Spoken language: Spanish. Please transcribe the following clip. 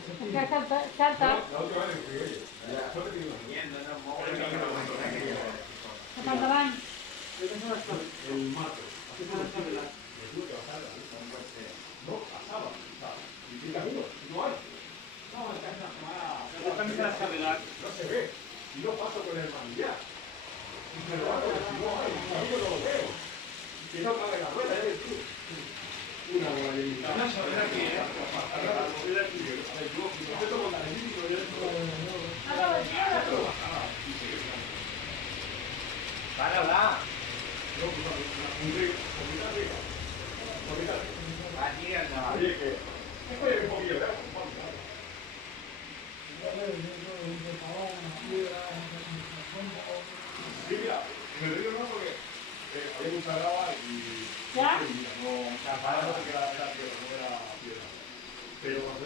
Salta, salta. La última vez que oye, la suerte que Pantalón. el mato. Así como le tuve que bajar la luz. No pasaba. Y quita uno, no hay. No se ve. Y no paso con el manillar. Y se lo hago, si no hay, yo no lo veo. Que no cabe la rueda, eres tú. Una bola de mitad. Una sola aquí, ¿eh? Yo tomo la de mí, pero yo Para hablar. Aquí anda. Oye, que... Oye, un poquillo de agua. Sí, mira, me lo digo no porque había mucha grava y... ¿Ya? No, para no se queda piedra, no era piedra. Pero cuando